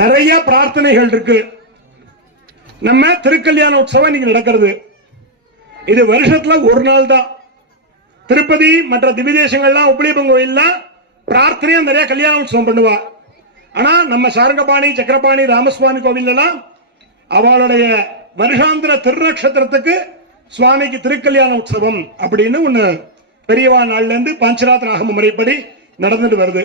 நிறைய பிரார்த்தனைகள் இருக்கு. நம்ம திருக்கல்யாண உற்சவம் இன்னைக்கு நடக்கிறது. இது வருஷத்துல ஒரு நாள் தான். திருப்பதி மற்ற திவ்யதேசங்கள்லாம் உப்பிலியப்பன் கோயில்லாம் பிரார்த்தனையா நிறைய கல்யாண உற்சவம் பண்ணுவா. ஆனா நம்ம சாரங்கபாணி சக்கரபாணி ராமசுவாமி கோவில் எல்லாம் அவளுடைய வருஷாந்திர திருநக்ஷத்திரத்துக்கு சுவாமிக்கு திருக்கல்யாண உற்சவம் அப்படின்னு ஒண்ணு பெரியவா நாள்ல இருந்து பஞ்சராத்திர ஆகம முறைப்படி நடந்துட்டு வருது.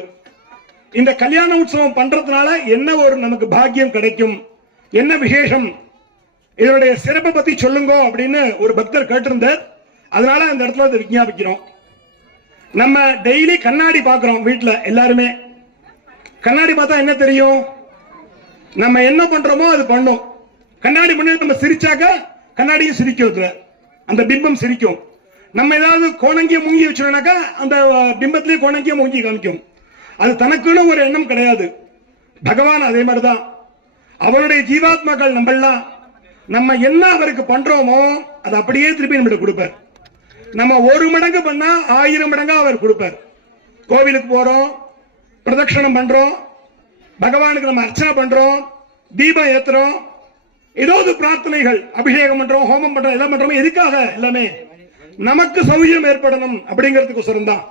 இந்த கல்யாண உற்சவம் பண்றதுனால என்ன ஒரு நமக்கு பாக்கியம் கிடைக்கும், என்ன விசேஷம், இதனுடைய சிறப்பை பத்தி சொல்லுங்க அப்படின்னு ஒரு பக்தர் கேட்டிருந்தார். அதனால அந்த இடத்துல அதை விஞ்ஞாபிக்கிறோம். நம்ம டெய்லி கண்ணாடி பார்க்கிறோம் வீட்டுல எல்லாருமே. கண்ணாடி பார்த்தா என்ன தெரியும்? நம்ம என்ன பண்றோமோ அது பண்ணும். கண்ணாடி முன்னாடி நம்ம சிரிச்சாக்க கண்ணாடியும் சிரிக்கும், அந்த பிம்பம் சிரிக்கும். நம்ம ஏதாவது கோணங்கிய மூங்கி வச்சோம்னாக்கா அந்த பிம்பத்திலேயே கோணங்கிய மூங்கி காமிக்கும். அது தனக்குன்னு ஒரு எண்ணம் கிடையாது. பகவான் அதே மாதிரிதான். அவருடைய ஜீவாத்மாக்கள் நம்மளாம் நம்ம என்ன அவருக்கு பண்றோமோ அது அப்படியே திருப்பி நம்மகிட்ட கொடுப்பார். நம்ம ஒரு மடங்கு பண்ணா 1000 மடங்கா அவர் கொடுப்பார். கோவிலுக்கு போறோம், பிரதட்சணம் பண்றோம், பகவானுக்கு நம்ம அர்ச்சனை பண்றோம், தீபம் ஏத்துறோம், ஏதாவது பிரார்த்தனைகள், அபிஷேகம் பண்றோம், ஹோமம் பண்றோம், எல்லாம் பண்றோம். எதுக்காக? எல்லாமே நமக்கு சௌகரியம் ஏற்படணும் அப்படிங்கிறதுக்கு தான்.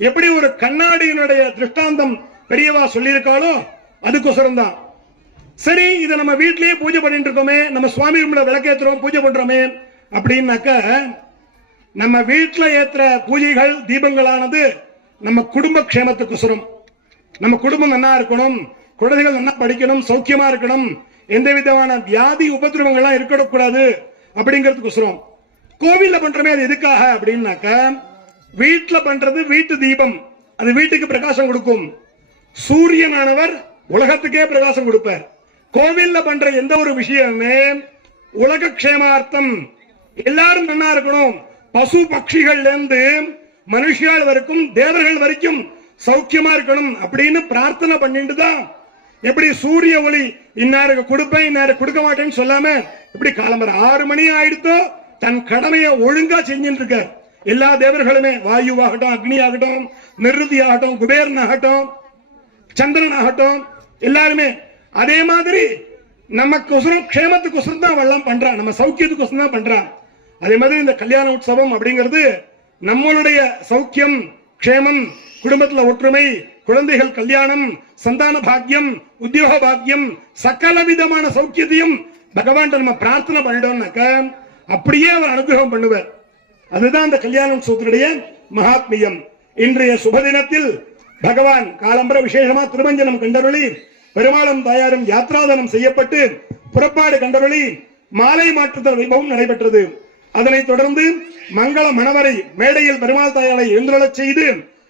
எப்படி ஒரு கண்ணாடியினுடைய திருஷ்டாந்தம் பெரியவா சொல்லியிருக்காளோ அதுக்கோசரம் தான். சரி, இதை நம்ம வீட்டிலேயே பூஜை பண்ணிட்டு இருக்கோமே, நம்ம சுவாமி ரூம்ல விளக்கேத்துறோம், பூஜை பண்றோமே அப்படின்னாக்க, நம்ம வீட்டுல ஏத்துற பூஜைகள் தீபங்களானது நம்ம குடும்ப க்ஷேமத்துக்கோசரம். நம்ம குடும்பம் நல்லா இருக்கணும், குழந்தைகள் நல்லா படிக்கணும், சௌக்கியமா இருக்கணும், எந்த விதமான வியாதி உபதிரவங்கள்லாம் இருக்கக்கூடாது அப்படிங்கிறதுக்கோசரம். கோவில்ல பண்றமே அது எதுக்காக அப்படின்னாக்க, வீட்டுல பண்றது வீட்டு தீபம், அது வீட்டுக்கு பிரகாசம் கொடுக்கும். சூரியனானவர் உலகத்துக்கே பிரகாசம் கொடுப்பார். கோவில்ல பண்ற எந்த ஒரு விஷயமே உலக க்ஷேமார்த்தம், எல்லாரும் நல்லா இருக்கணும், பசு பட்சிகள்ல இருந்து மனுஷியால் வரைக்கும் தேவர்கள் வரைக்கும் சௌக்கியமா இருக்கணும் அப்படின்னு பிரார்த்தனை பண்ணிட்டு தான். எப்படி சூரிய ஒளி இன்னாருக்கு கொடுப்பேன் இன்னாருக்கு கொடுக்க மாட்டேன்னு சொல்லாம, இப்படி காலம்பர 6 மணி ஆயிடுத்தோ தன் கடமையை ஒழுங்கா செஞ்சுட்டு இருக்க எல்லா தேவர்களுமே, வாயுவாகட்டும், அக்னி ஆகட்டும், நிருதி ஆகட்டும், குபேரன் ஆகட்டும், சந்திரன் ஆகட்டும், எல்லாருமே அதே மாதிரி நமக்கு க்ஷேமத்துக்கு தான் அவெல்லாம் பண்றான், நம்ம சௌக்கியத்துக்கு தான் பண்றான். அதே மாதிரி இந்த கல்யாண உற்சவம் அப்படிங்கிறது நம்மளுடைய சௌக்கியம், க்ஷேமம், குடும்பத்துல ஒற்றுமை, குழந்தைகள் கல்யாணம், சந்தான பாக்கியம், உத்தியோக பாக்கியம், சகல விதமான சௌக்கியத்தையும் பகவான் நம்ம பிரார்த்தனை பண்ணிட்டோம்னாக்க அப்படியே அவர் அனுகிரகம் பண்ணுவார். அதுதான் இந்த கல்யாண உற்சவத்தினுடைய மகாத்மியம். இன்றைய சுபதினத்தில் பகவான் காலம்பர விசேஷமா திருமஞ்சனம் கண்டருளி, பெருமாளும் தாயாரும் யாத்ராதனம் செய்யப்பட்டு புறப்பாடு கண்டருளி மாலை மாற்றுதல் வைபவம் நடைபெற்றது. அதனைத் தொடர்ந்து மங்கள மணவரை மேடையில் பெருமாள் தாயாரை எழுந்தருளச் செய்து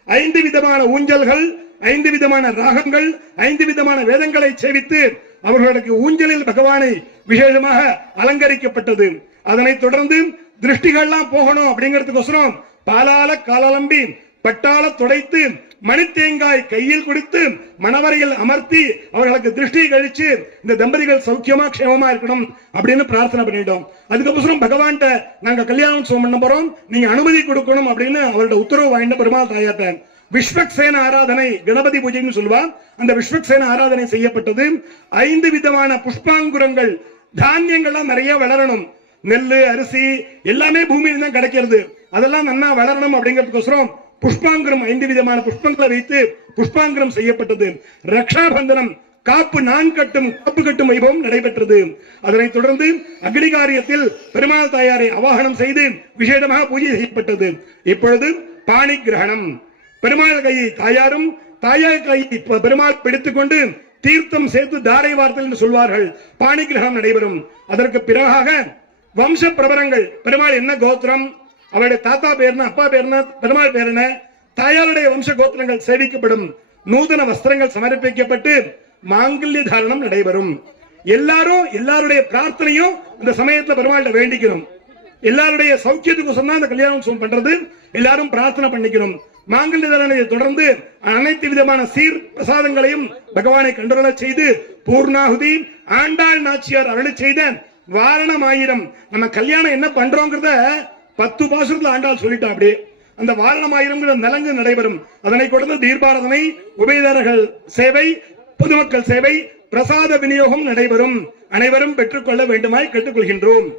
5 விதமான ஊஞ்சல்கள், 5 விதமான ராகங்கள், 5 விதமான வேதங்களை சேவித்து அவர்களுக்கு ஊஞ்சலில் பகவானை விசேஷமாக அலங்கரிக்கப்பட்டது. அதனைத் தொடர்ந்து திருஷ்டிகள்லாம் போகணும் அப்படிங்கிறதுக்கோசரம் பாலால காலலம்பி பட்டால துடைத்து மணித்தேங்காய் கையில் கொடுத்து மணவரையில் அமர்த்தி அவர்களுக்கு திருஷ்டி கழிச்சு இந்த தம்பதிகள் சௌக்கியமா க்ஷேமமா இருக்கணும் அப்படின்னு பிரார்த்தனை பண்ணிட்டோம். அதுக்கப்புறம் பகவான்கிட்ட நாங்க கல்யாண உற்சவம் பண்ண போறோம், நீங்க அனுமதி கொடுக்கணும் அப்படின்னு அவரோட உத்தரவு வாங்கிட்ட பெருமாள் தாயாட்ட விஸ்வக்சேன ஆராதனை, கணபதி பூஜைன்னு சொல்லுவா. அந்த விஸ்வக்சேன ஆராதனை செய்யப்பட்டது. 5 விதமான புஷ்பாங்குரங்கள், தானியங்கள்லாம் நிறைய வளரணும். நெல்லு, அரிசி எல்லாமே பூமியில தான் கிடைக்கிறது. அதெல்லாம் நல்லா வளரணும் அப்படிங்கிறதுக்கோசரம் புஷ்பாங்கிரம் 5 விதமான புஷ்பங்களை வைத்து புஷ்பாங்கிரம் செய்யப்பட்டது. ரக்ஷாபந்தனம், காப்பு நான் கட்டும் காப்பு கட்டும் வைபவம் நடைபெற்றது. அதனைத் தொடர்ந்து அக்னிகாரியத்தில் பெருமாள் தாயாரை அவாகனம் செய்து விசேஷமாக பூஜை செய்யப்பட்டது. இப்பொழுது பாணி கிரகணம், பெருமாள் கையை தாயாரும் தாயார் கையை பெருமாள் பிடித்துக் கொண்டு தீர்த்தம் சேர்த்து தாரை வார்த்தல் என்று சொல்வார்கள். பாணி கிரகணம் நடைபெறும். அதற்கு பிறகாக வம்ச பிரபரங்கள், பெருமாள் என்ன கோத்திரம், அவருடைய தாத்தா பேர்னா, அப்பா பேர்னா, பெருமாள் பேர் என்ன, தாயாருடைய வம்ச கோத்திரங்கள் சேவிக்கப்படும். நூதன வஸ்திரங்கள் சமர்ப்பிக்கப்பட்டு மாங்கல்ய தாரணம் நடைபெறும். எல்லாருடைய பிரார்த்தனையும் இந்த சமயத்துல பெருமாள்கிட்ட வேண்டிக்கணும். எல்லாருடைய சௌக்கியத்துக்கு சொன்னா இந்த கல்யாண உற்சவம் பண்றது, எல்லாரும் பிரார்த்தனை பண்ணிக்கணும். மாங்கல்ய தாரணத்தை தொடர்ந்து அனைத்து விதமான சீர் பிரசாதங்களையும் பகவானை கண்டுள்ள செய்து பூர்ணாகுதி ஆண்டாள் நாச்சியார் அருளி செய்த வாரணமாயிரம், நம்ம கல்யாணம் என்ன பண்றோங்கிறத 10 பாசுரத்துல ஆண்டாள் சொல்லிட்டா. அப்படியே அந்த வாரணமாயிரம் நலங்கு நடைபெறும். அதனை தொடர்ந்து தீர்பாராதனை, உபயதாரர்கள் சேவை, பொதுமக்கள் சேவை, பிரசாத விநியோகம் நடைபெறும். அனைவரும் பெற்றுக்கொள்ள வேண்டுமாய் கேட்டுக்கொள்கின்றோம்.